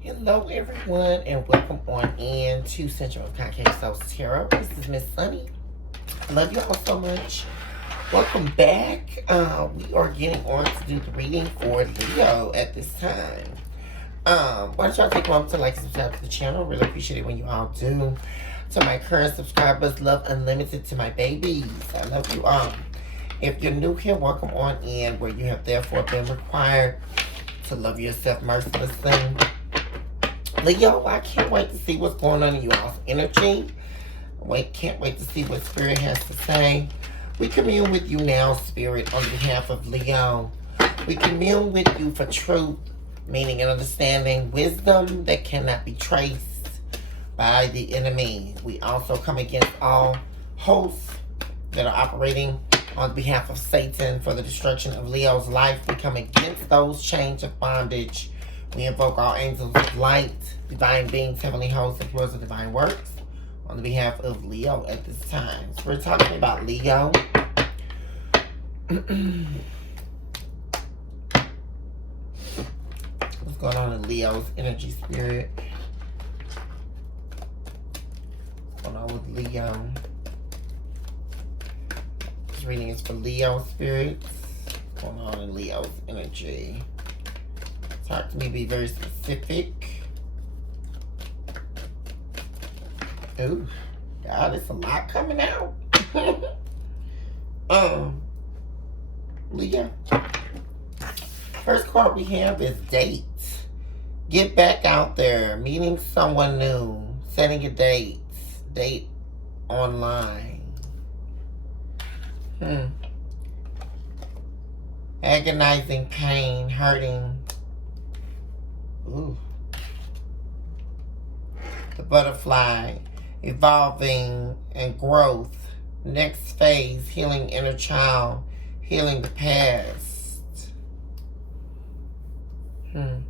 Hello, everyone, and welcome on in to Central of Concave Souls Tarot. This is Miss Sunny. I love you all so much. Welcome back. We are getting on to do the reading for Leo at this time. Why don't y'all take a moment to like and subscribe to the channel? Really appreciate it when you all do. To my current subscribers, love unlimited. To my babies, I love you all. If you're new here, welcome on in, where you have therefore been required to love yourself mercilessly. Leo, I can't wait to see what's going on in you all's energy. Can't wait to see what Spirit has to say. We commune with you now, Spirit, on behalf of Leo. We commune with you for truth, meaning and understanding, wisdom that cannot be traced by the enemy. We also come against all hosts that are operating on behalf of Satan for the destruction of Leo's life. We come against those chains of bondage. We invoke all angels of light, divine beings, heavenly hosts, and worlds of divine works on the behalf of Leo at this time. So we're talking about Leo. What's going on in Leo's energy, Spirit? What's going on with Leo? This reading is for Leo, Spirits. What's going on in Leo's energy? Talk to me, be very specific. Ooh, God, it's a lot coming out. Leo. First card we have is date. Get back out there, meeting someone new, setting a date, date online. Agonizing pain, hurting. Ooh. The butterfly, evolving and growth. Next phase, healing inner child, healing the past. You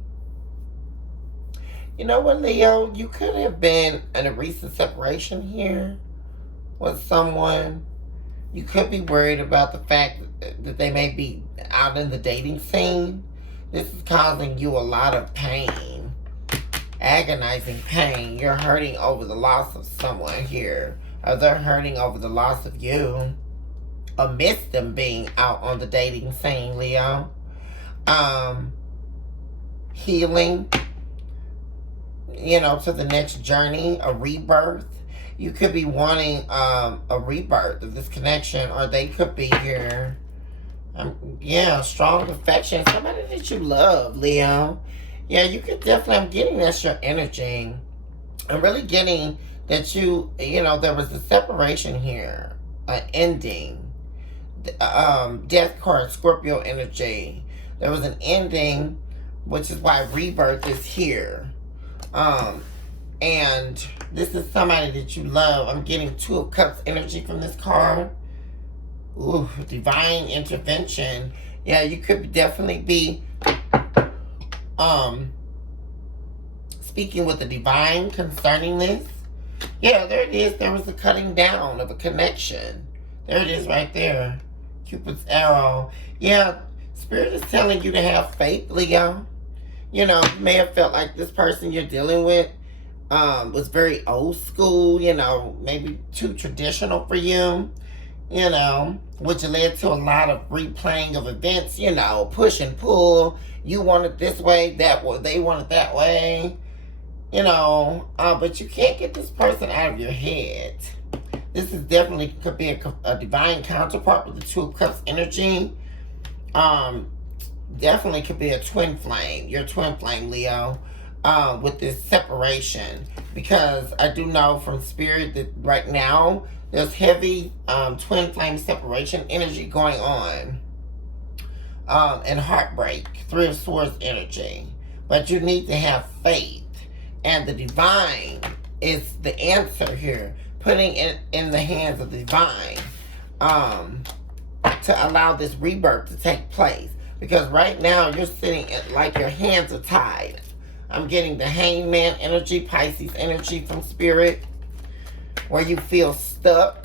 know what, Leo? You could have been in a recent separation here with someone. You could be worried about the fact that they may be out in the dating scene. This is causing you a lot of pain, agonizing pain. You're hurting over the loss of someone here, or they're hurting over the loss of you, amidst them being out on the dating scene, Leo. Healing, to the next journey, a rebirth. You could be wanting a rebirth of this connection, or they could be here. Strong affection. Somebody that you love, Leo. Yeah, you could definitely, I'm getting that's your energy. I'm really getting that there was a separation here, an ending. Death card, Scorpio energy. There was an ending, which is why rebirth is here. And this is somebody that you love. I'm getting Two of Cups energy from this card. Ooh, divine intervention. Yeah, you could definitely be speaking with the divine concerning this. Yeah, there it is. There was a cutting down of a connection. There it is right there. Cupid's arrow. Yeah, Spirit is telling you to have faith, Leo. You may have felt like this person you're dealing with was very old school, maybe too traditional for you. Which led to a lot of replaying of events, push and pull. You want it this way, that way, they want it that way, but you can't get this person out of your head. This is definitely could be a divine counterpart with the Two of Cups energy. Definitely could be a twin flame, your twin flame, Leo, with this separation. Because I do know from Spirit that right now, there's heavy twin flame separation energy going on. And heartbreak, Three of Swords energy. But you need to have faith. And the divine is the answer here. Putting it in the hands of the divine to allow this rebirth to take place. Because right now you're sitting like your hands are tied. I'm getting the Hangman energy, Pisces energy from Spirit, where you feel stuck,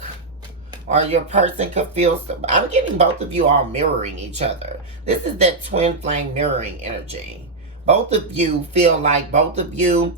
or your person could feel stuck. I'm getting both of you all mirroring each other. This is that twin flame mirroring energy, Both of you feel like both of you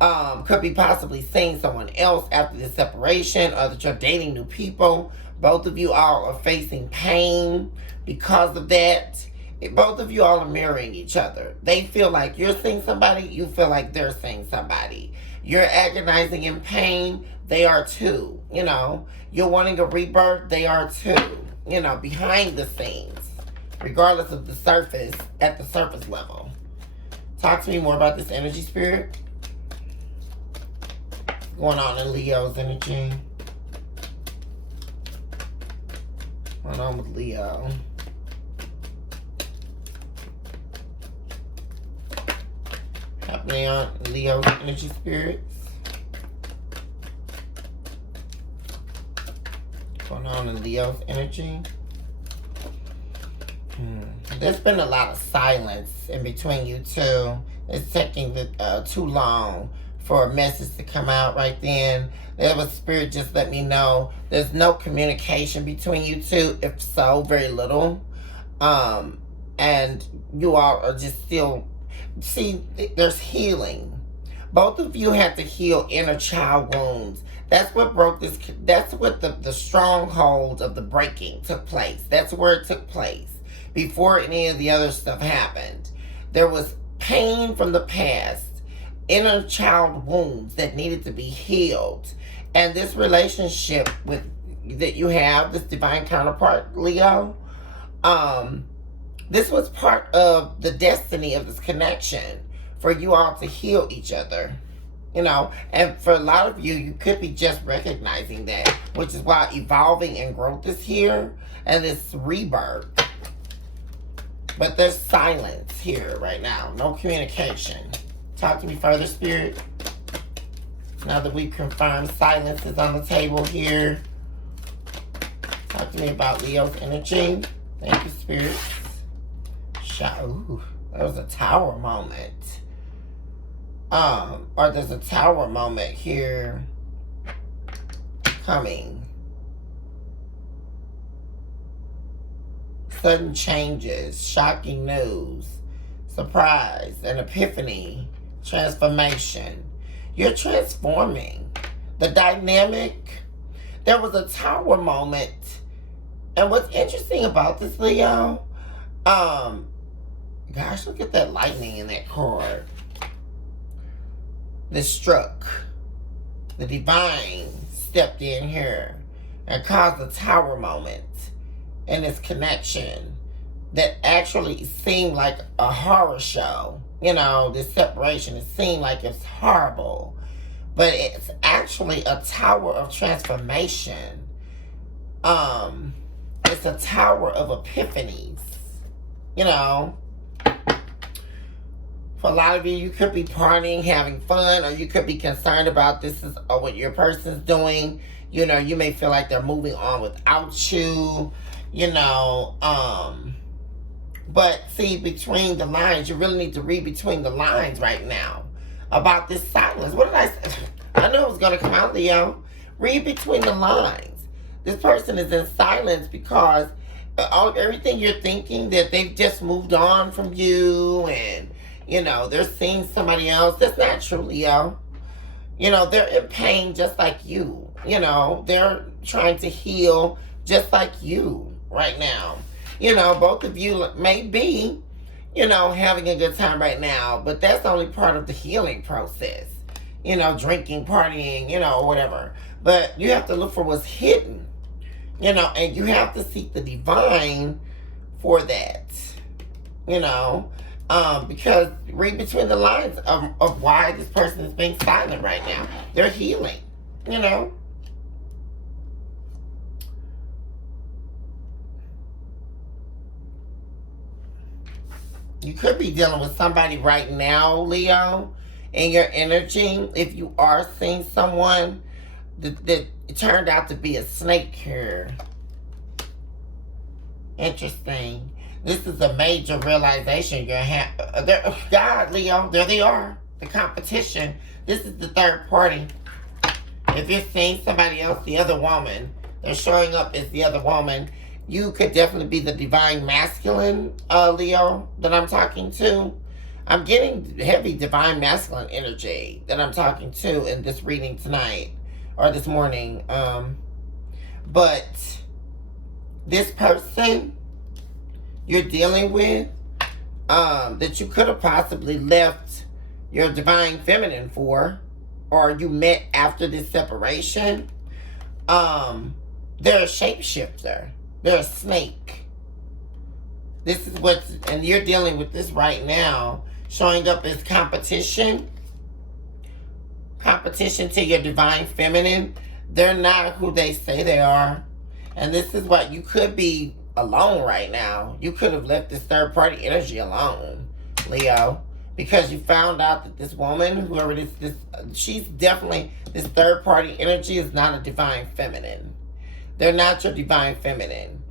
could be possibly seeing someone else after the separation, or that you're dating new people. Both of you all are facing pain because of that. Both of you all are mirroring each other. They feel like you're seeing somebody, you feel like they're seeing somebody. You're agonizing in pain, they are too. You know, you're wanting a rebirth, they are too. You know, behind the scenes, regardless of the surface, at the surface level. Talk to me more about this energy, Spirit. Going on in Leo's energy. Going on with Leo. Happening on Leo's energy, spirits. Going on in Leo's energy. There's been a lot of silence in between you two. It's taking too long for a message to come out right then. There was spirit just let me know there's no communication between you two. If so, very little. And you all are just still, see, there's healing. Both of you had to heal inner child wounds. That's what broke this. That's what the stronghold of the breaking took place. That's where it took place. Before any of the other stuff happened, there was pain from the past, inner child wounds that needed to be healed. And this relationship with that you have, this divine counterpart, Leo, this was part of the destiny of this connection for you all to heal each other. You know, and for a lot of you, you could be just recognizing that, which is why evolving and growth is here, and this rebirth. But there's silence here right now. No communication. Talk to me further, Spirit. Now that we've confirmed silence is on the table here. Talk to me about Leo's energy. Thank you, Spirit. Ooh, that was a tower moment. Or there's a tower moment here coming. Sudden changes, shocking news, surprise, an epiphany, transformation. You're transforming. The dynamic. There was a tower moment. And what's interesting about this, Leo, gosh, look at that lightning in that card. This struck. The divine stepped in here and caused a tower moment. And this connection that actually seemed like a horror show. You know, this separation, it seemed like it's horrible. But it's actually a tower of transformation. It's a tower of epiphanies. You know, for a lot of you, you could be partying, having fun, or you could be concerned about this is what your person's doing. You know, you may feel like they're moving on without you. You know, but see, between the lines, you really need to read between the lines right now about this silence. What did I say? I knew it was going to come out, Leo. Read between the lines. This person is in silence because everything you're thinking that they've just moved on from you and, you know, they're seeing somebody else. That's not true, Leo. You know, they're in pain just like you. You know, they're trying to heal just like you right now. You know, both of you may be, you know, having a good time right now, but that's only part of the healing process. You know, drinking, partying, you know, whatever. But you have to look for what's hidden, you know, and you have to seek the divine for that, you know, because read between the lines of why this person is being silent right now. They're healing, you know. You could be dealing with somebody right now, Leo, in your energy. If you are seeing someone that turned out to be a snake here. Interesting. This is a major realization you're having. God, Leo, there they are. The competition. This is the third party. If you're seeing somebody else, the other woman, they're showing up as the other woman. You could definitely be the divine masculine, Leo, that I'm talking to. I'm getting heavy divine masculine energy that I'm talking to in this reading tonight or this morning. But this person you're dealing with, that you could have possibly left your divine feminine for, or you met after this separation, they're a shapeshifter. They're a snake. This is what's, and you're dealing with this right now, showing up as competition to your divine feminine. They're not who they say they are. And this is what you could be alone right now. You could have left this third party energy alone, Leo, because you found out that this woman, whoever this she's definitely, this third party energy is not a divine feminine. They're not your divine feminine.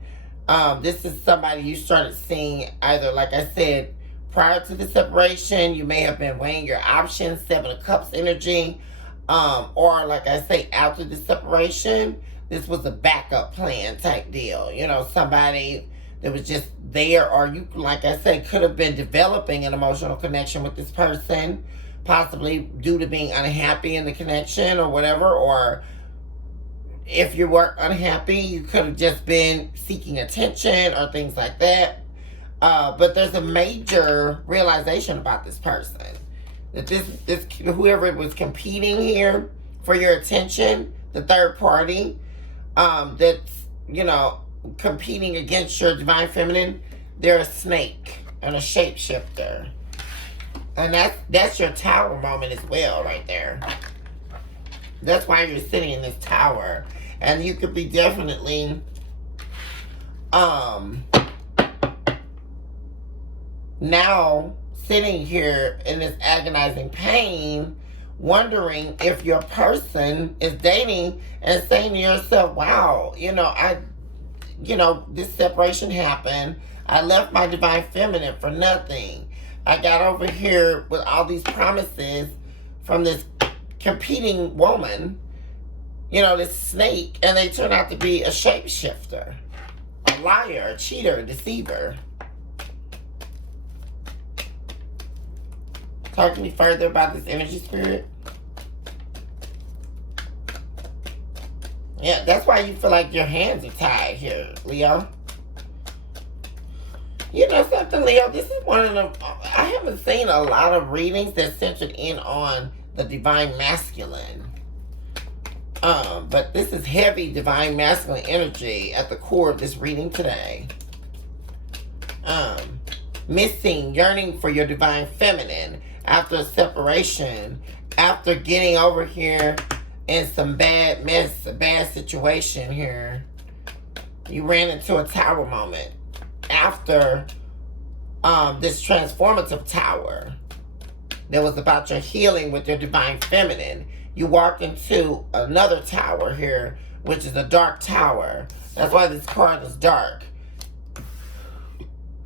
This is somebody you started seeing either, like I said, prior to the separation. You may have been weighing your options, 7 of Cups energy, or like I say, after the separation, this was a backup plan type deal. You know, somebody that was just there, or you, like I said, could have been developing an emotional connection with this person, possibly due to being unhappy in the connection or whatever, or if you were unhappy, you could have just been seeking attention or things like that. But there's a major realization about this person. That this whoever was competing here for your attention, the third party, that's, you know, competing against your divine feminine, they're a snake and a shapeshifter. And that's your tower moment as well right there. That's why you're sitting in this tower. And you could be definitely now sitting here in this agonizing pain, wondering if your person is dating and saying to yourself, wow, this separation happened. I left my divine feminine for nothing. I got over here with all these promises from this competing woman, this snake, and they turn out to be a shapeshifter, a liar, a cheater, a deceiver. Talk to me further about this energy, spirit. Yeah, that's why you feel like your hands are tied here, Leo. You know something, Leo? This is one of the... I haven't seen a lot of readings that centered in on the divine masculine. But this is heavy divine masculine energy at the core of this reading today. Missing, yearning for your divine feminine after a separation, after getting over here in some bad mess, a bad situation here. You ran into a tower moment after this transformative tower that was about your healing with your divine feminine. You walked into another tower here, which is a dark tower. That's why this card is dark.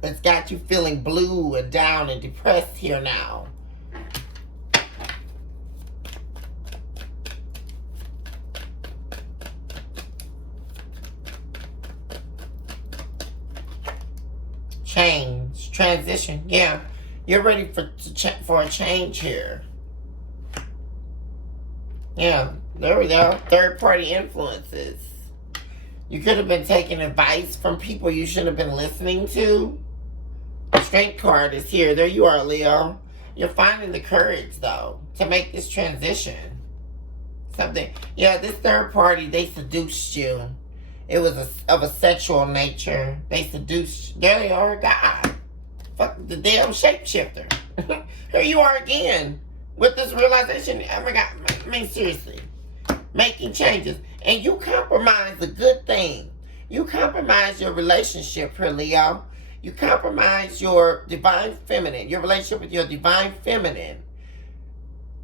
It's got you feeling blue and down and depressed here now. Change, transition. Yeah, you're ready for a change here. Yeah, there we go. Third party influences. You could have been taking advice from people you shouldn't have been listening to. Strength card is here. There you are, Leo. You're finding the courage, though, to make this transition. Yeah, this third party, they seduced you. It was of a sexual nature. They seduced you. There they are, God. Fuck the damn shapeshifter. Here you are again with this realization. I mean, seriously. Making changes. And you compromise a good thing. You compromise your relationship here, Leo. You compromise your divine feminine, your relationship with your divine feminine.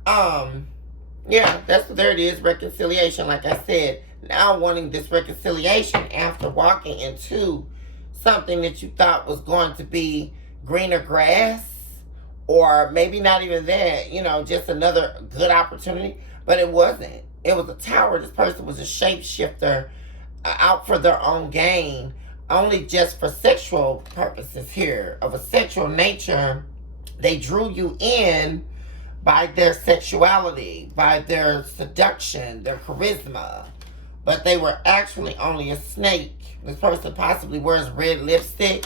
Yeah, there it is, reconciliation, like I said. Now wanting this reconciliation after walking into something that you thought was going to be greener grass, or maybe not even that, just another good opportunity, but it wasn't. It was a tower. This person was a shapeshifter, out for their own gain, only just for sexual purposes here, of a sexual nature, They drew you in by their sexuality, by their seduction, their charisma. But they were actually only a snake. This person possibly wears red lipstick.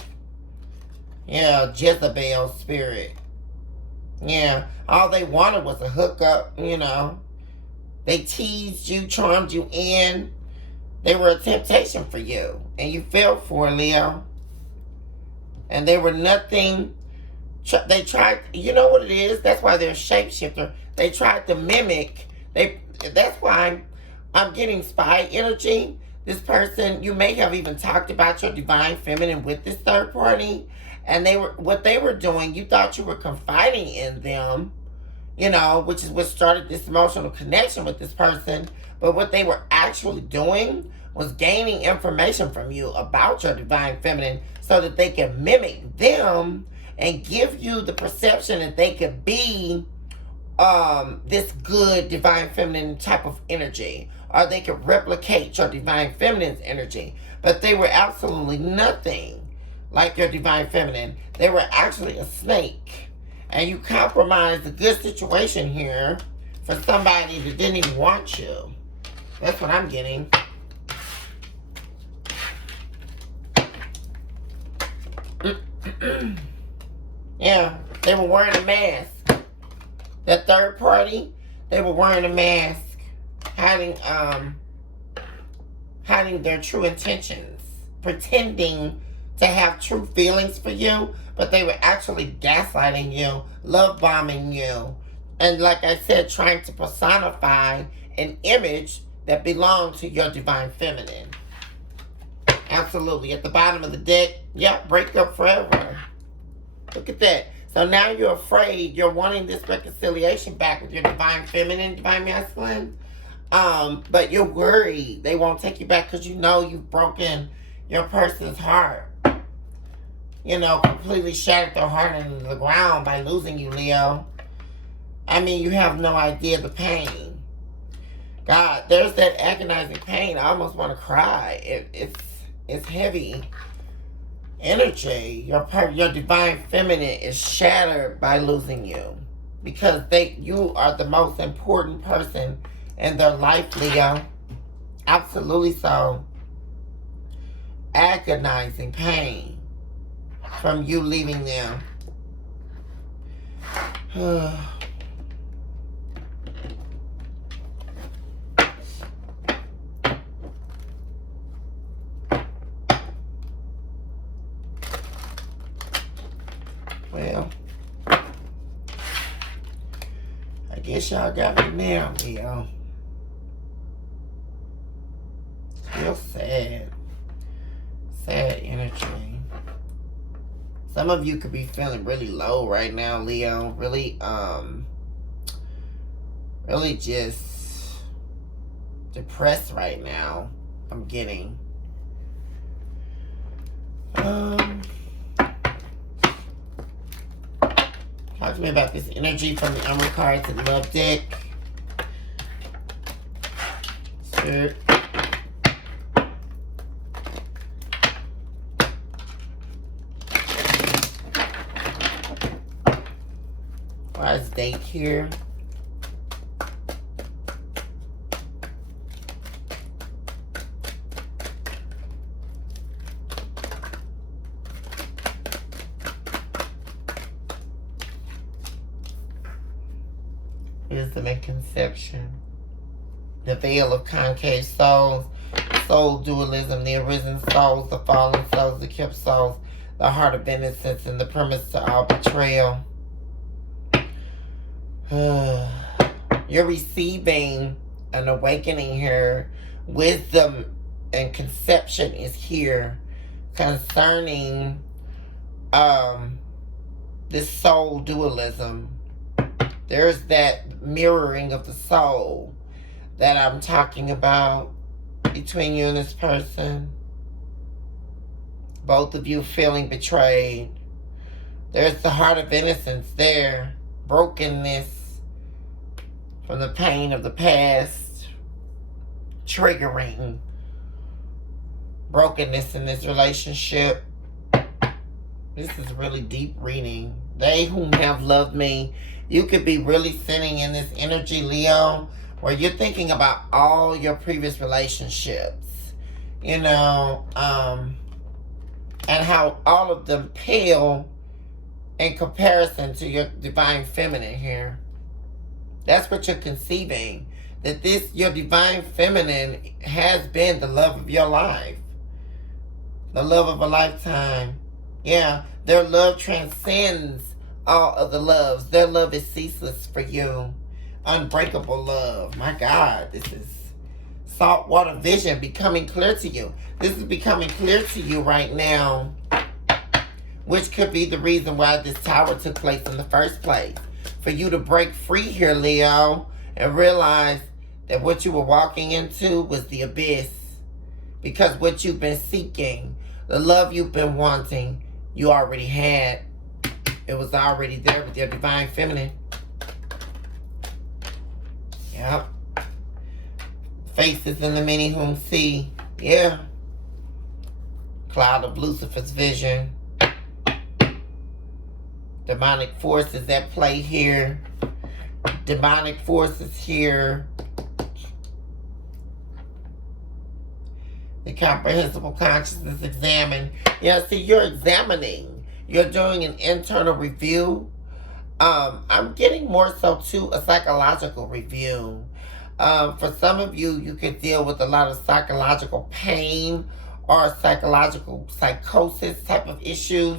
Yeah, Jezebel spirit. Yeah, all they wanted was a hookup, you know. They teased you, charmed you in. They were a temptation for you. And you fell for it, Leo. And they were nothing. They tried, you know what it is? That's why they're a shapeshifter. They tried to mimic. That's why I'm getting spy energy. This person, you may have even talked about your divine feminine with this third party. And what they were doing, you thought you were confiding in them, you know, which is what started this emotional connection with this person. But what they were actually doing was gaining information from you about your divine feminine so that they can mimic them and give you the perception that they could be this good divine feminine type of energy, or they could replicate your divine feminine's energy. But they were absolutely nothing like your divine feminine. They were actually a snake. And you compromised a good situation here for somebody that didn't even want you. That's what I'm getting. Yeah, they were wearing a mask. That third party, they were wearing a mask, hiding their true intentions, pretending to have true feelings for you, but they were actually gaslighting you, love bombing you, and like I said, trying to personify an image that belonged to your divine feminine. Absolutely. At the bottom of the deck, yeah, break up forever. Look at that. So now you're afraid, you're wanting this reconciliation back with your divine feminine, divine masculine, but you're worried they won't take you back because you know you've broken your person's heart. You know, completely shattered their heart into the ground by losing you, Leo. I mean, you have no idea the pain. God, there's that agonizing pain. I almost want to cry. It's heavy energy. Your divine feminine is shattered by losing you, because you are the most important person in their life, Leo. Absolutely so. Agonizing pain from you leaving them. Well, I guess y'all got me now, Leo. Still sad. Sad energy. Some of you could be feeling really low right now, Leo. Really, really just depressed right now. I'm getting. Talk to me about this energy from the Emerald cards and Love deck. Sure. Why is date here? Wisdom and conception. The veil of concave souls. Soul dualism. The arisen souls. The fallen souls. The kept souls. The heart of innocence. And the premise to all betrayal. You're receiving an awakening here. Wisdom and conception is here concerning this soul dualism. There's that mirroring of the soul that I'm talking about between you and this person. Both of you feeling betrayed. There's the heart of innocence there. Brokenness from the pain of the past, triggering brokenness in this relationship. This is really deep reading. They whom have loved me. You could be really sitting in this energy, Leo, where you're thinking about all your previous relationships, you know, and how all of them pale in comparison to your divine feminine here. That's what you're conceiving. That this, your divine feminine, has been the love of your life. The love of a lifetime. Yeah, their love transcends all other loves. Their love is ceaseless for you. Unbreakable love. My God, this is saltwater vision becoming clear to you. This is becoming clear to you right now, which could be the reason why this tower took place in the first place. For you to break free here, Leo, and realize that what you were walking into was the abyss. Because what you've been seeking, the love you've been wanting, you already had. It was already there with your divine feminine. Yep. Faces in the many whom see. Yeah. Cloud of Lucifer's vision. Demonic forces at play here. Demonic forces here. The comprehensible consciousness examine. Yeah, see, you're examining. You're doing an internal review. I'm getting more so to a psychological review. For some of you, you could deal with a lot of psychological pain or psychological psychosis type of issues.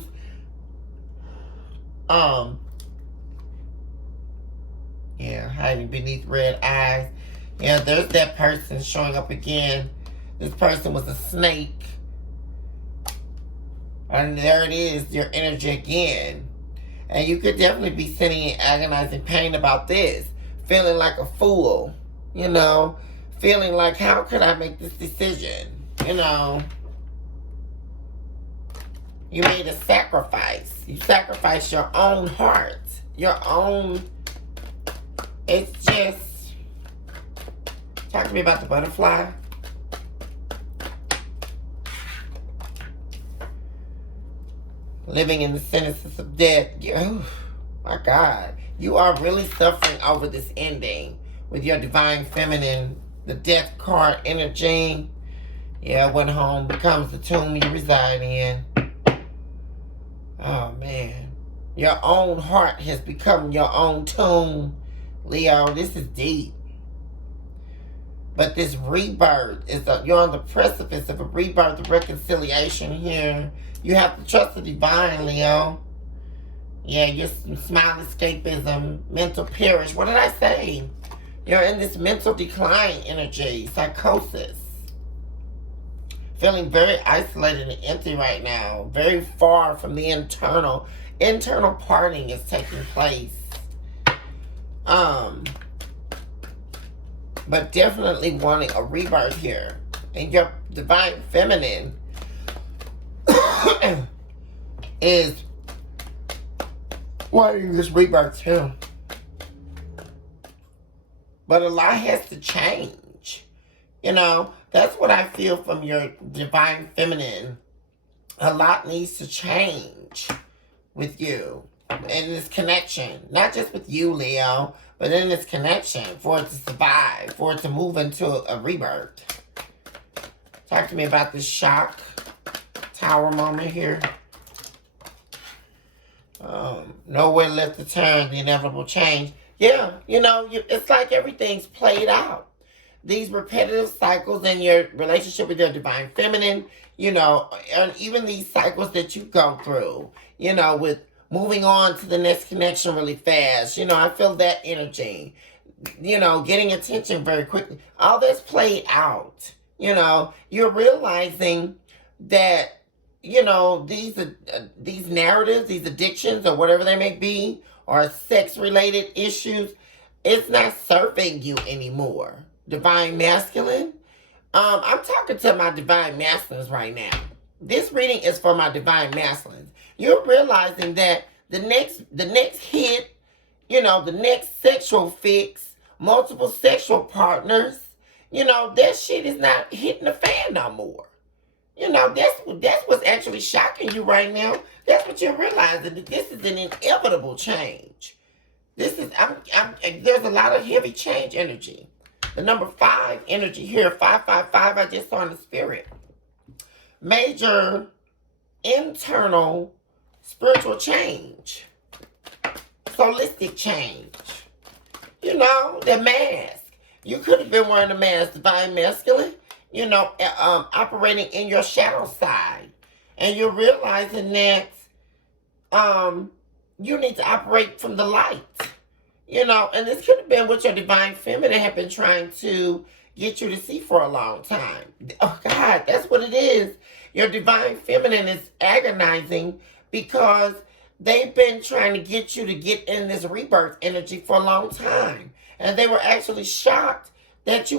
Yeah, hiding beneath red eyes. Yeah, there's that person showing up again. This person was a snake. And there it is, your energy again. And you could definitely be sitting in agonizing pain about this. Feeling like a fool. You know, feeling like, how could I make this decision? You know, you made a sacrifice. You sacrificed your own heart. Your own, it's just, talk to me about the butterfly. Living in the sentences of death. Oh, my God. You are really suffering over this ending with your divine feminine, the death card energy. Yeah, when home becomes the tomb you reside in. Oh, man. Your own heart has become your own tomb. Leo, this is deep. But this rebirth, you're on the precipice of a rebirth, of reconciliation here. You have to trust the divine, Leo. Yeah, you're smile escapism, mental perish. What did I say? You're in this mental decline energy, psychosis. Feeling very isolated and empty right now. Very far from the internal. Internal parting is taking place. But definitely wanting a rebirth here. And your divine feminine is wanting this rebirth too. But a lot has to change. You know, that's what I feel from your divine feminine. A lot needs to change with you. In this connection. Not just with you, Leo, but in this connection for it to survive, for it to move into a rebirth. Talk to me about this shock tower moment here. Nowhere left to turn, the inevitable change. Yeah, you know, it's like everything's played out. These repetitive cycles in your relationship with your divine feminine, you know, and even these cycles that you go through, you know, with moving on to the next connection really fast. You know, I feel that energy. You know, getting attention very quickly. All this played out. You know, you're realizing that, you know, these narratives, these addictions, or whatever they may be, or sex-related issues, it's not serving you anymore. Divine masculine. I'm talking to my divine masculines right now. This reading is for my divine masculines. You're realizing that the next hit, you know, the next sexual fix, multiple sexual partners, you know, that shit is not hitting the fan no more. You know, that's what's actually shocking you right now. That's what you're realizing, that this is an inevitable change. This is there's a lot of heavy change energy. The number 5 energy here, 555, I just saw in the spirit. Major internal spiritual change. Holistic change. You know, the mask. You could have been wearing a mask, divine masculine, you know, operating in your shadow side. And you're realizing that you need to operate from the light. You know, and this could have been what your divine feminine have been trying to get you to see for a long time. Oh, God, that's what it is. Your divine feminine is agonizing because they've been trying to get you to get in this rebirth energy for a long time. And they were actually shocked that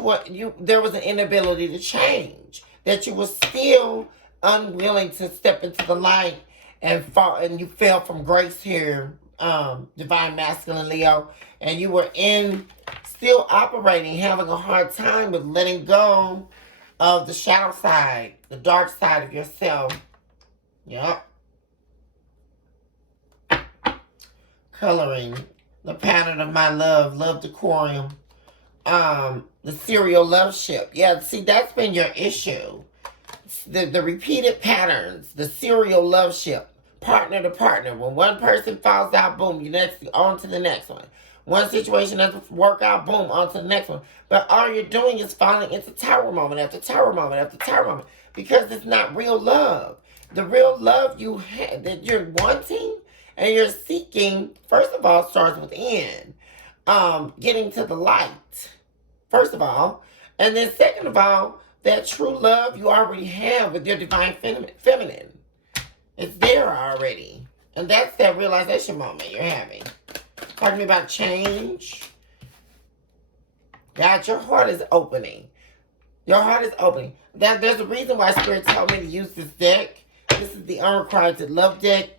there was an inability to change, that you were still unwilling to step into the light and fall, and you fell from grace here, divine masculine Leo, and you were still operating, having a hard time with letting go of the shadow side, the dark side of yourself. Yep. Coloring. The pattern of my love. Love decorum. The serial love ship. Yeah, see, that's been your issue. The repeated patterns. The serial love ship. Partner to partner. When one person falls out, boom, you on to the next one. One situation doesn't work out, boom, on to the next one. But all you're doing is falling into tower moment after tower moment after tower moment, because it's not real love. The real love you have, that you're wanting and you're seeking, first of all, starts within. Getting to the light, first of all. And then second of all, that true love you already have with your divine feminine. It's there already. And that's that realization moment you're having. Talking to me about change. God, your heart is opening. Your heart is opening. There's a reason why Spirit told me to use this deck. This is the Unrequited Love deck.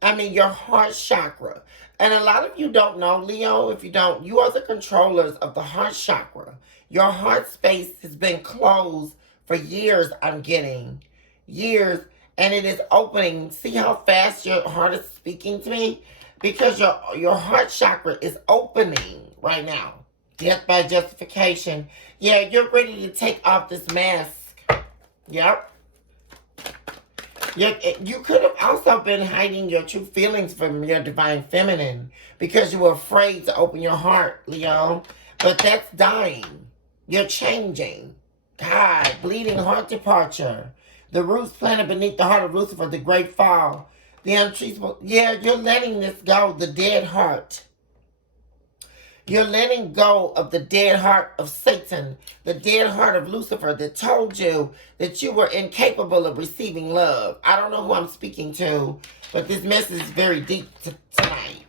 I mean, your heart chakra. And a lot of you don't know, Leo, if you don't, you are the controllers of the heart chakra. Your heart space has been closed for years, I'm getting. Years. And it is opening. See how fast your heart is speaking to me? Because your heart chakra is opening right now. Death by justification. Yeah, you're ready to take off this mask. Yep. You could have also been hiding your true feelings from your divine feminine because you were afraid to open your heart, Leo. But that's dying. You're changing. God, bleeding heart departure. The roots planted beneath the heart of Lucifer, the great fall. The untreatable. Yeah, you're letting this go, the dead heart. You're letting go of the dead heart of Satan, the dead heart of Lucifer that told you that you were incapable of receiving love. I don't know who I'm speaking to, but this message is very deep tonight.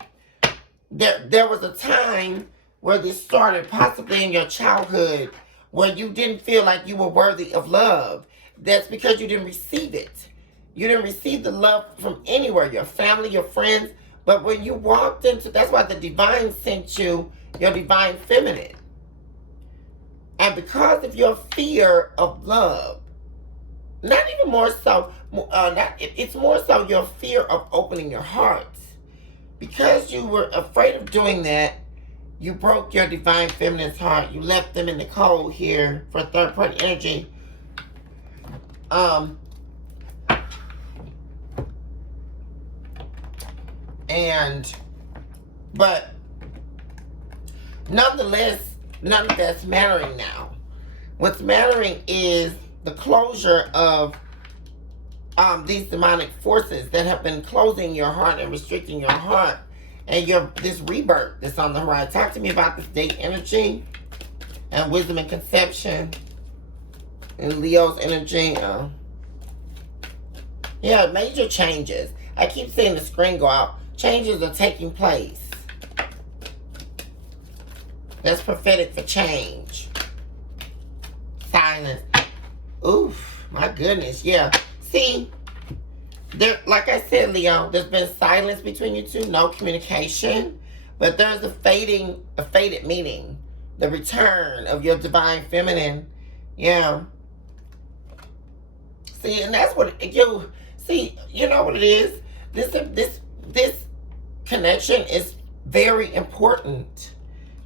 There was a time where this started, possibly in your childhood, where you didn't feel like you were worthy of love. That's because you didn't receive it. You didn't receive the love from anywhere, your family, your friends. But when you walked into, that's why the divine sent you your divine feminine. And because of your fear of love, not even more so, it's more so your fear of opening your heart. Because you were afraid of doing that, you broke your divine feminine's heart. You left them in the cold here for third party energy. But nonetheless, none of that's mattering now. What's mattering is the closure of these demonic forces that have been closing your heart and restricting your heart, and this rebirth that's on the horizon. Talk to me about this date energy and wisdom and conception and Leo's energy. Yeah, major changes. I keep seeing the screen go out. Changes are taking place. That's prophetic for change. Silence. Oof, my goodness, yeah. See, like I said, Leo, there's been silence between you two, no communication, but there's a faded meaning. The return of your divine feminine. Yeah. See, and that's what you see. You know what it is. This connection is very important.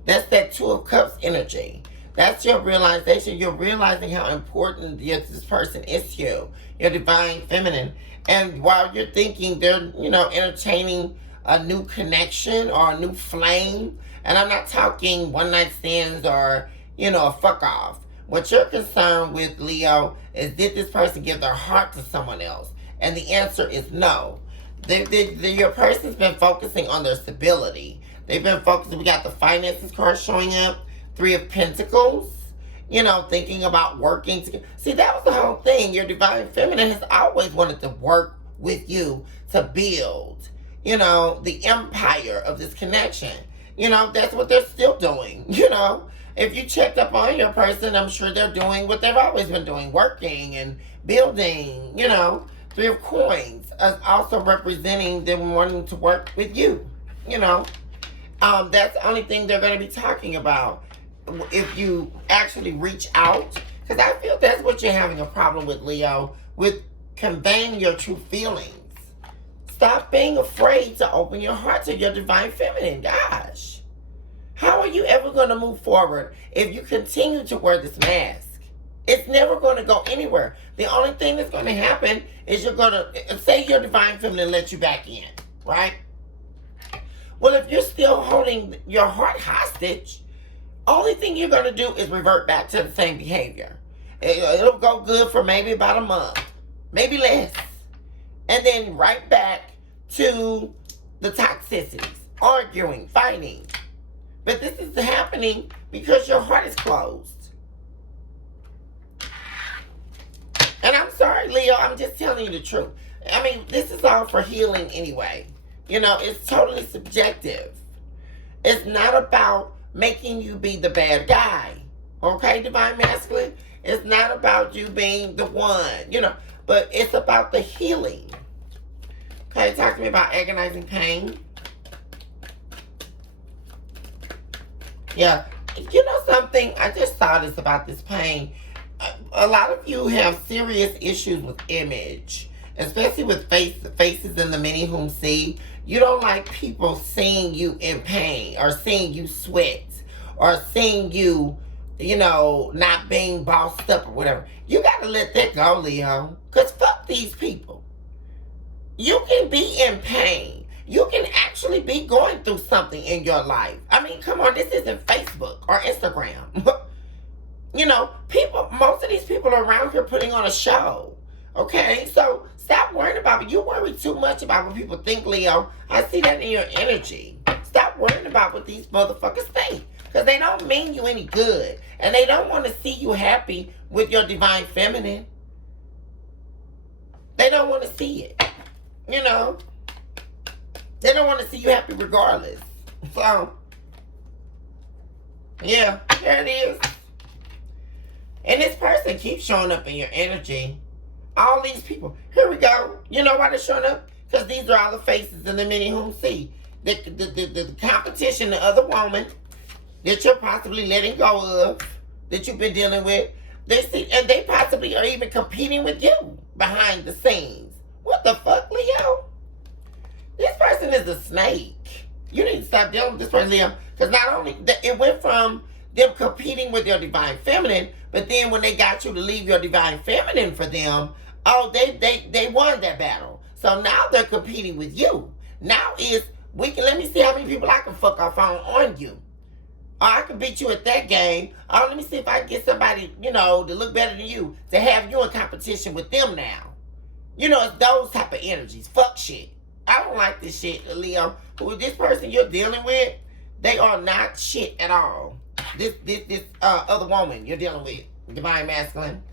That's that Two of Cups energy. That's your realization. You're realizing how important this person is to you. Your divine feminine. And while you're thinking they're, entertaining a new connection or a new flame, and I'm not talking one night stands or, a fuck off. What you're concerned with, Leo, is did this person give their heart to someone else? And the answer is no. Your person's been focusing on their stability. They've been focusing. We got the finances card showing up. 3 of Pentacles. Thinking about working together. See, that was the whole thing. Your divine feminine has always wanted to work with you to build, the empire of this connection. That's what they're still doing. If you checked up on your person, I'm sure they're doing what they've always been doing, working and building, 3 of Coins, also representing them wanting to work with you, That's the only thing they're going to be talking about if you actually reach out. Because I feel that's what you're having a problem with, Leo, with conveying your true feelings. Stop being afraid to open your heart to your divine feminine. Gosh. How are you ever going to move forward if you continue to wear this mask? It's never going to go anywhere. The only thing that's going to happen is you're going to, say your divine feminine lets you back in, right? Well, if you're still holding your heart hostage, only thing you're going to do is revert back to the same behavior. It'll go good for maybe about a month, maybe less. And then right back to the toxicities, arguing, fighting. But this is happening because your heart is closed. And I'm sorry, Leo, I'm just telling you the truth. I mean, this is all for healing anyway. It's totally subjective. It's not about making you be the bad guy. Okay, Divine Masculine? It's not about you being the one, but it's about the healing. Okay, talk to me about agonizing pain. Yeah, something, I just saw this about this pain. A lot of you have serious issues with image, especially with faces in the many whom see. You don't like people seeing you in pain or seeing you sweat or seeing you, not being bossed up or whatever. You got to let that go, Leo, because fuck these people. You can be in pain. You can actually be going through something in your life. I mean, come on, this isn't Facebook or Instagram. Most of these people are around here putting on a show. Okay? So stop worrying about it. You worry too much about what people think, Leo. I see that in your energy. Stop worrying about what these motherfuckers think. Because they don't mean you any good. And they don't want to see you happy with your divine feminine. They don't want to see it. They don't want to see you happy regardless. So, yeah, there it is. And this person keeps showing up in your energy. All these people. Here we go. You know why they're showing up? Because these are all the faces in the many whom see. The competition, the other woman that you're possibly letting go of, that you've been dealing with. They see, and they possibly are even competing with you behind the scenes. What the fuck, Leo? This person is a snake. You need to stop dealing with this person, Leo. Because not only, it went from them competing with your divine feminine, but then when they got you to leave your divine feminine for them, they won that battle. So now they're competing with you. Now let me see how many people I can fuck off on you. Or I can beat you at that game. Or let me see if I can get somebody, to look better than you, to have you in competition with them now. It's those type of energies. Fuck shit. I don't like this shit, Leo. With this person you're dealing with, they are not shit at all. This other woman you're dealing with, Divine Masculine.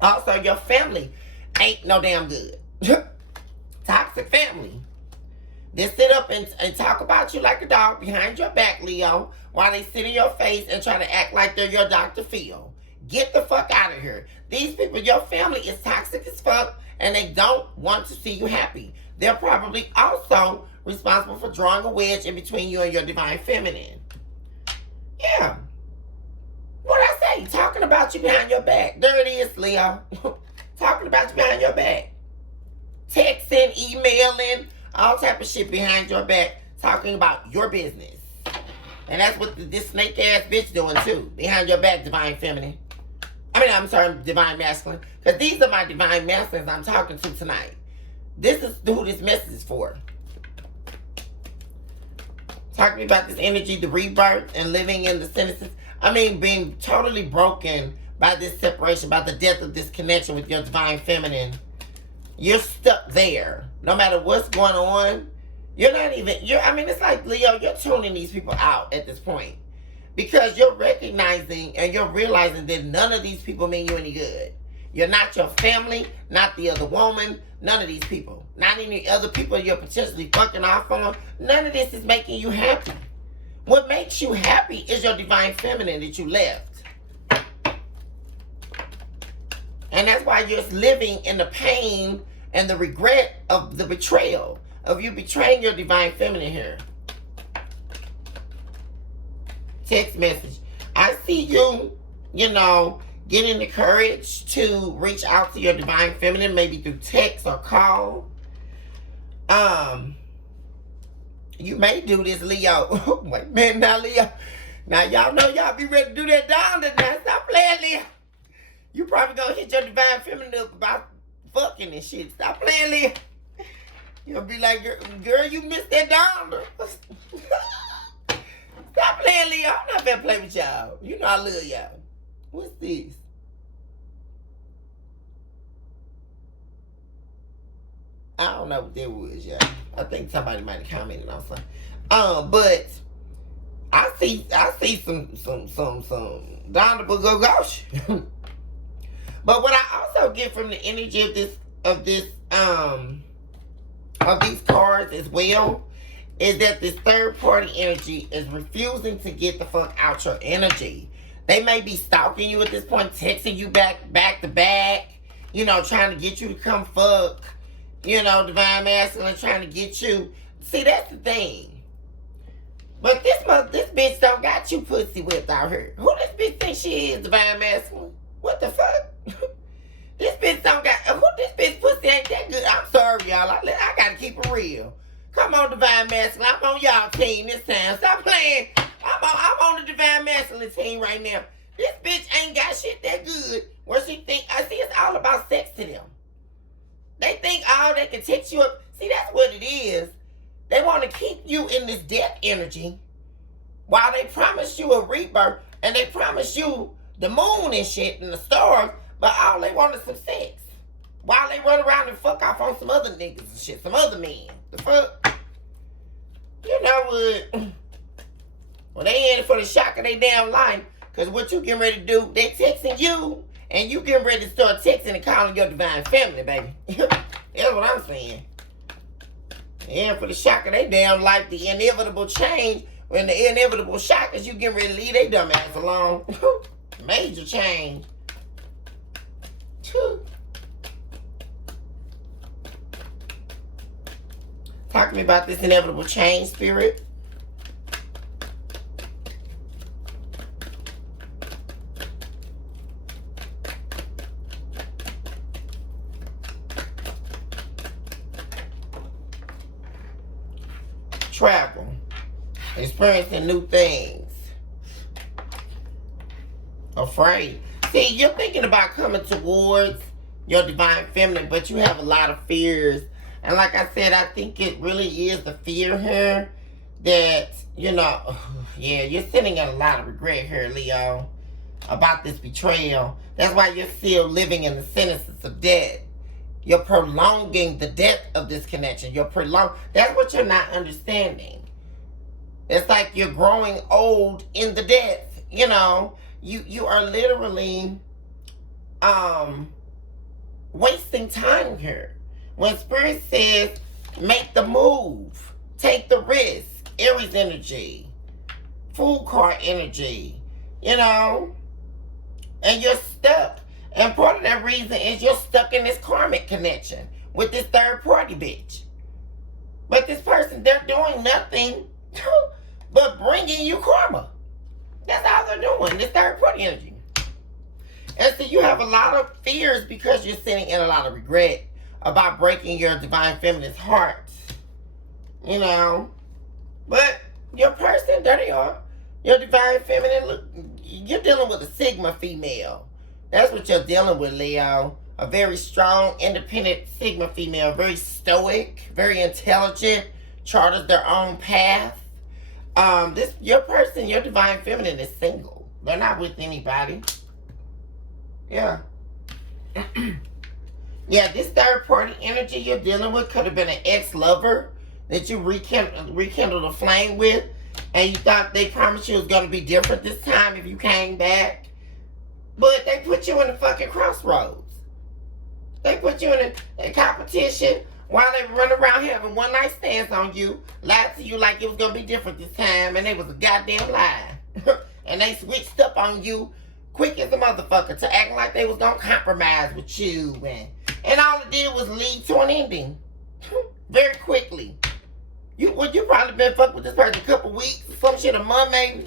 Also, your family ain't no damn good. Toxic family. They sit up and talk about you like a dog behind your back, Leo, while they sit in your face and try to act like they're your Dr. Phil. Get the fuck out of here. These people, your family is toxic as fuck, and they don't want to see you happy. They're probably also responsible for drawing a wedge in between you and your divine feminine. Yeah. What I say? Talking about you behind your back. There it is, Leo. talking about you behind your back. Texting, emailing, all type of shit behind your back, talking about your business. And that's what this snake ass bitch doing too. Behind your back, divine feminine. I'm sorry, divine masculine. Because these are my divine masculines I'm talking to tonight. This is who this message is for. Talking about this energy, the rebirth, and living in the sentences. Being totally broken by this separation, by the death of this connection with your divine feminine. You're stuck there. No matter what's going on, you're not even, it's like, Leo, you're tuning these people out at this point. Because you're recognizing and you're realizing that none of these people mean you any good. You're not your family, not the other woman, none of these people. Not any other people you're potentially fucking off on. None of this is making you happy. What makes you happy is your divine feminine that you left. And that's why you're living in the pain and the regret of the betrayal. Of you betraying your divine feminine here. Text message. I see you, getting the courage to reach out to your divine feminine, maybe through text or call. You may do this, Leo. Wait, man, now, Leo. Now, y'all know y'all be ready to do that down tonight. Stop playing, Leo. You probably gonna hit your divine feminine up about fucking and shit. Stop playing, Leo. You'll be like, girl, you missed that down. Stop playing, Leo. I'm not gonna play with y'all. You know I love y'all. What's this? I don't know what that was, y'all. I think somebody might have commented on something. But I see some down the gosh. But what I also get from the energy of these cards as well is that this third party energy is refusing to get the fuck out your energy. They may be stalking you at this point, texting you back to back, trying to get you to come fuck, divine masculine trying to get you. See, that's the thing. But this bitch don't got you pussy whipped out here. Who this bitch think she is, divine masculine? What the fuck? This bitch don't got, this bitch pussy ain't that good. I'm sorry, y'all. I gotta keep it real. Come on, divine masculine. I'm on y'all team this time. Stop playing. I'm on the divine masculine team right now. This bitch ain't got shit that good where she think, I see it's all about sex to them. They think all they can text you up. See, that's what it is. They want to keep you in this death energy while they promise you a rebirth and they promise you the moon and shit and the stars, but all they want is some sex. While they run around and fuck off on some other niggas and shit, some other men. The fuck? You know what? Well, they in it for the shock of their damn life. Because what you getting ready to do, they texting you, and you getting ready to start texting and calling your divine family, baby. That's what I'm saying. They in for the shock of their damn life, the inevitable change. When the inevitable shock is you getting ready to leave their dumb ass alone. Major change. Talk to me about this inevitable change, spirit. Travel. Experiencing new things. Afraid. See, you're thinking about coming towards your divine feminine, but you have a lot of fears. And like I said, I think it really is the fear here that, yeah, you're sitting in a lot of regret here, Leo, about this betrayal. That's why you're still living in the sentences of death. You're prolonging the death of this connection. That's what you're not understanding. It's like you're growing old in the death. You are literally wasting time here. When Spirit says, make the move, take the risk, Aries energy, Fool card energy, and you're stuck. And part of that reason is you're stuck in this karmic connection with this third party bitch. But this person, they're doing nothing but bringing you karma. That's all they're doing, this third party energy. And so you have a lot of fears because you're sitting in a lot of regret about breaking your divine feminine's heart. You know. But your person, there they are. Your divine feminine, look, you're dealing with a Sigma female. That's what you're dealing with, Leo. A very strong, independent Sigma female. Very stoic, very intelligent, charters their own path. Your person, your divine feminine is single. They're not with anybody. Yeah. Yeah, this third party energy you're dealing with could have been an ex-lover that you rekindled a flame with, and you thought they promised you it was going to be different this time if you came back. But they put you in the fucking crossroads. They put you in a competition while they run around having one night stands on you, lied to you like it was going to be different this time, and it was a goddamn lie. And they switched up on you quick as a motherfucker to acting like they was going to compromise with you. And all it did was lead to an ending. Very quickly. You probably been fucked with this person a couple weeks, some shit, a month maybe.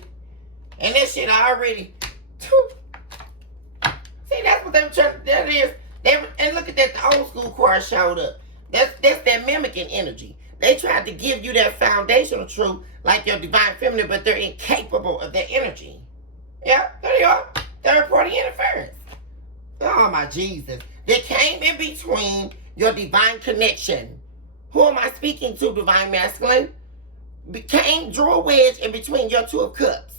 And that shit already. See, that's what they were trying to, that is. And look at that, the old school choir showed up. That's that mimicking energy. They tried to give you that foundational truth like your divine feminine, but they're incapable of that energy. Yeah, there they are. Third party interference. Oh my Jesus. They came in between your divine connection. Who am I speaking to, divine masculine? Drew a wedge in between your two of cups.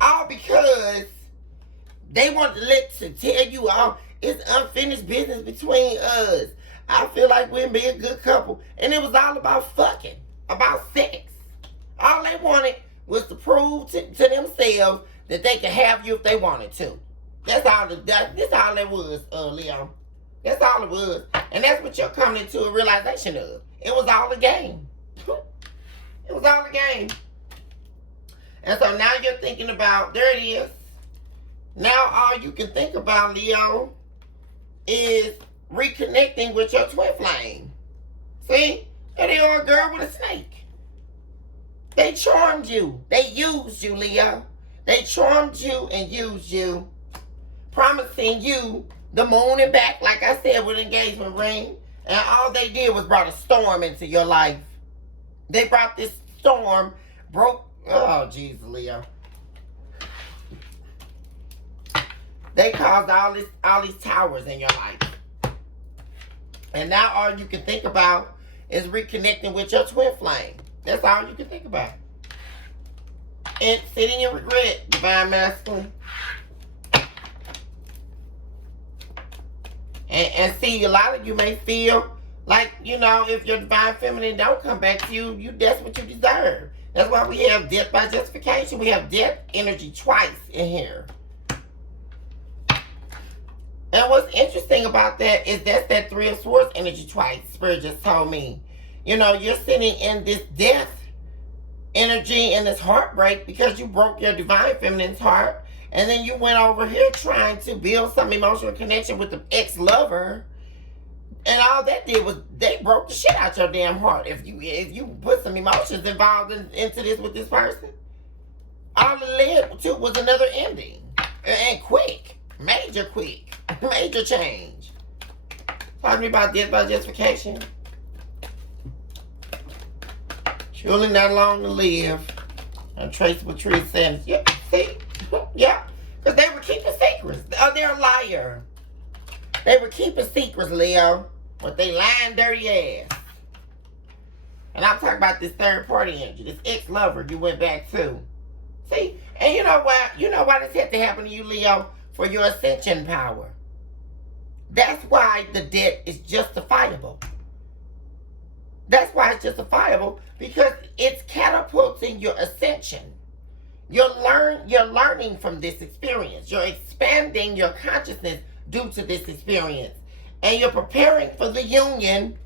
All because they wanted to tell you all it's unfinished business between us. I feel like we'll be a good couple. And it was all about fucking, about sex. All they wanted was to prove to themselves that they could have you if they wanted to. That's all it was, Leo. That's all it was. And that's what you're coming into a realization of. It was all a game. It was all a game. And so now you're thinking about, there it is. Now all you can think about, Leo, is reconnecting with your twin flame. See? There they are, a girl with a snake. They charmed you. They used you, Leo. They charmed you and used you, promising you the moon and back, like I said, with an engagement ring. And all they did was brought a storm into your life. They brought this storm, oh, Jesus, Leo. They caused all these towers in your life. And now all you can think about is reconnecting with your twin flame. That's all you can think about. And sitting in regret, divine masculine. And see, a lot of you may feel like, you know, if your divine feminine don't come back to you, that's what you deserve. That's why we have death by justification. We have death energy twice in here. And what's interesting about that is that's that Three of Swords energy twice. Spirit just told me. You know, you're sitting in this death energy and this heartbreak because you broke your divine feminine's heart. And then you went over here trying to build some emotional connection with the ex-lover. And all that did was they broke the shit out your damn heart. If you put some emotions involved into this with this person, all it led to was another ending. And quick. Major quick. Major change. Talk to me about death by justification. Surely not long to live. Untraceable tree sentence. Yep, see? Yeah. Because they were keeping secrets. Oh, they're a liar. They were keeping secrets, Leo. But they lying dirty ass. And I'm talking about this third party energy. This ex-lover you went back to. See? And you know why? You know why this had to happen to you, Leo? For your ascension power. That's why the debt is justifiable. That's why it's justifiable. Because it's catapulting your ascension. You're learning from this experience. You're expanding your consciousness due to this experience. And you're preparing for the union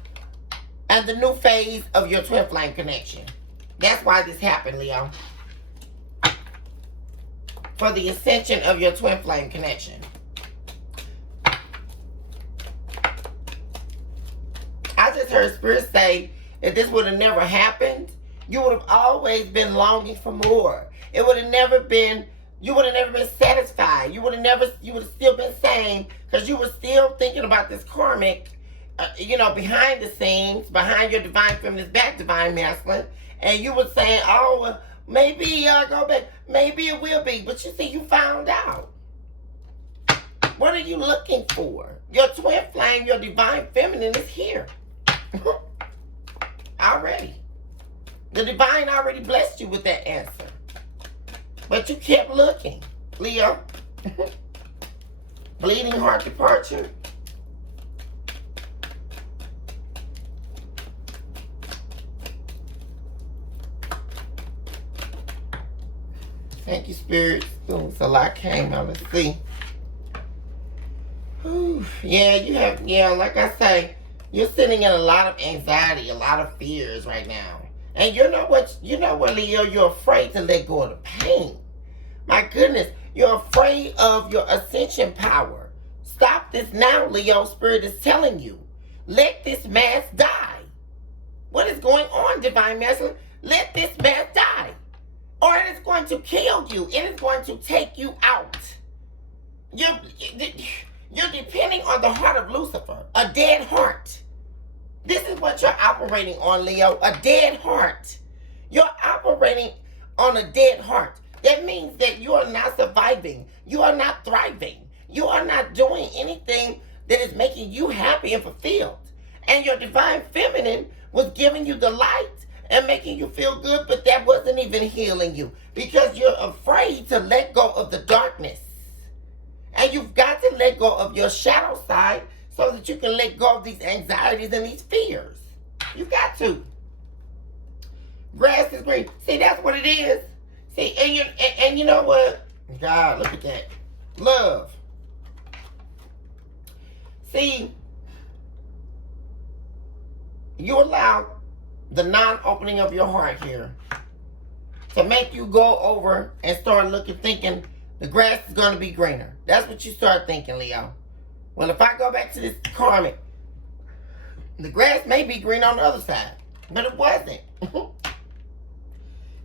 and the new phase of your twin flame connection. That's why this happened, Leo. For the ascension of your twin flame connection. I just heard Spirit say, if this would have never happened, you would have always been longing for more. It would have never been You would have never been satisfied. You would have still been sane because you were still thinking about this karmic, behind the scenes, behind your divine feminine back, divine masculine. And you were saying, oh, well, maybe I'll go back. Maybe it will be. But you see, you found out. What are you looking for? Your twin flame, your divine feminine is here. Already. The divine already blessed you with that answer. But you kept looking, Leo. Bleeding heart departure. Thank you, Spirit. It's a lot came out. Let's see. Whew. Yeah, like I say, you're sitting in a lot of anxiety, a lot of fears right now. And you know what, Leo, you're afraid to let go of the pain. My goodness, you're afraid of your ascension power. Stop this now, Leo. Spirit is telling you. Let this mask die. What is going on, divine masculine? Let this mask die. Or it is going to kill you. It is going to take you out. You're depending on the heart of Lucifer, a dead heart. This is what you're operating on, Leo, a dead heart. You're operating on a dead heart. That means that you are not surviving. You are not thriving. You are not doing anything that is making you happy and fulfilled. And your divine feminine was giving you the light and making you feel good, but that wasn't even healing you because you're afraid to let go of the darkness. And you've got to let go of your shadow side so that you can let go of these anxieties and these fears. You got to. Grass is green. See, that's what it is. See, and you know what? God, look at that. Love. See, you allow the non-opening of your heart here to make you go over and start looking, thinking the grass is going to be greener. That's what you start thinking, Leo. Well, if I go back to this karmic, the grass may be green on the other side, but it wasn't.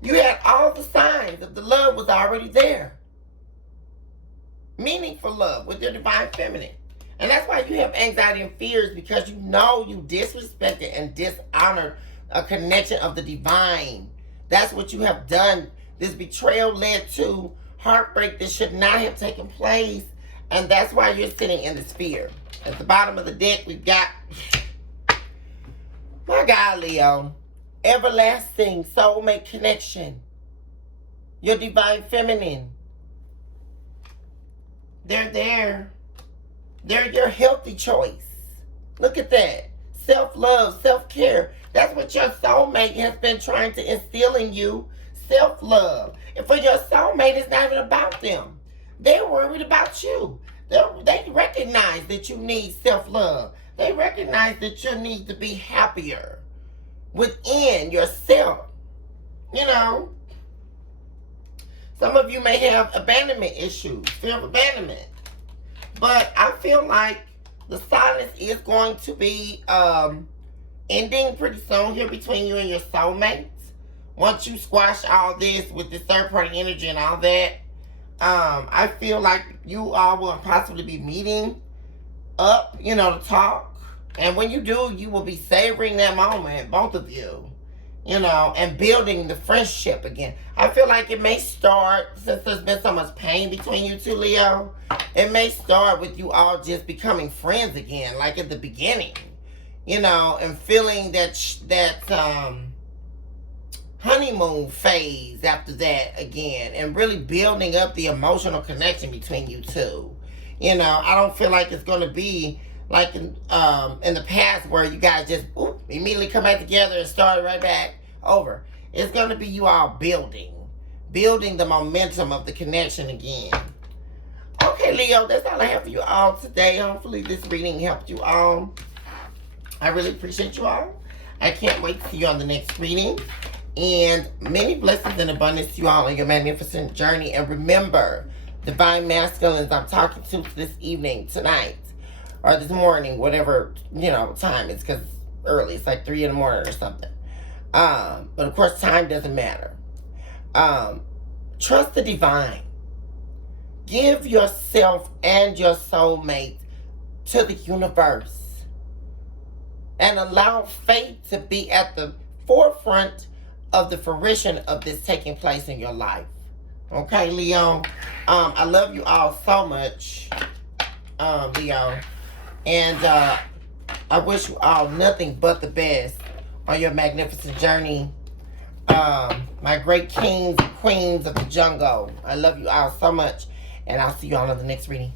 You had all the signs of the love was already there. Meaningful love with your divine feminine. And that's why you have anxiety and fears, because you know you disrespected and dishonored a connection of the divine. That's what you have done. This betrayal led to heartbreak that should not have taken place. And that's why you're sitting in this fear. At the bottom of the deck, we've got, my God, Leo, everlasting soulmate connection. Your divine feminine. They're there. They're your healthy choice. Look at that. Self-love, self-care. That's what your soulmate has been trying to instill in you. Self-love. And for your soulmate, it's not even about them. They're worried about you. They recognize that you need self-love. They recognize that you need to be happier within yourself. You know, some of you may have abandonment issues, fear of abandonment. But I feel like the silence is going to be ending pretty soon here between you and your soulmates. Once you squash all this with this third-party energy and all that, I feel like you all will possibly be meeting up, to talk. And when you do, you will be savoring that moment, both of you, and building the friendship again. I feel like it may start, since there's been so much pain between you two, Leo, it may start with you all just becoming friends again, like at the beginning, and feeling that honeymoon phase after that again, and really building up the emotional connection between you two. I don't feel like it's going to be like in the past where you guys just immediately come back together and start right back over. It's going to be you all building the momentum of the connection again. Okay, Leo, that's all I have for you all today. Hopefully this reading helped you all. I really appreciate you all. I can't wait to see you on the next reading. And many blessings and abundance to you all on your magnificent journey. And remember, divine masculines I'm talking to this evening, tonight, or this morning, whatever, time it's, because it's early. It's like 3 in the morning or something. But of course, time doesn't matter. Trust the divine. Give yourself and your soulmate to the universe. And allow fate to be at the forefront of the fruition of this taking place in your life. Okay, Leo? I love you all so much, Leo. And I wish you all nothing but the best on your magnificent journey. My great kings and queens of the jungle. I love you all so much. And I'll see you all in the next reading.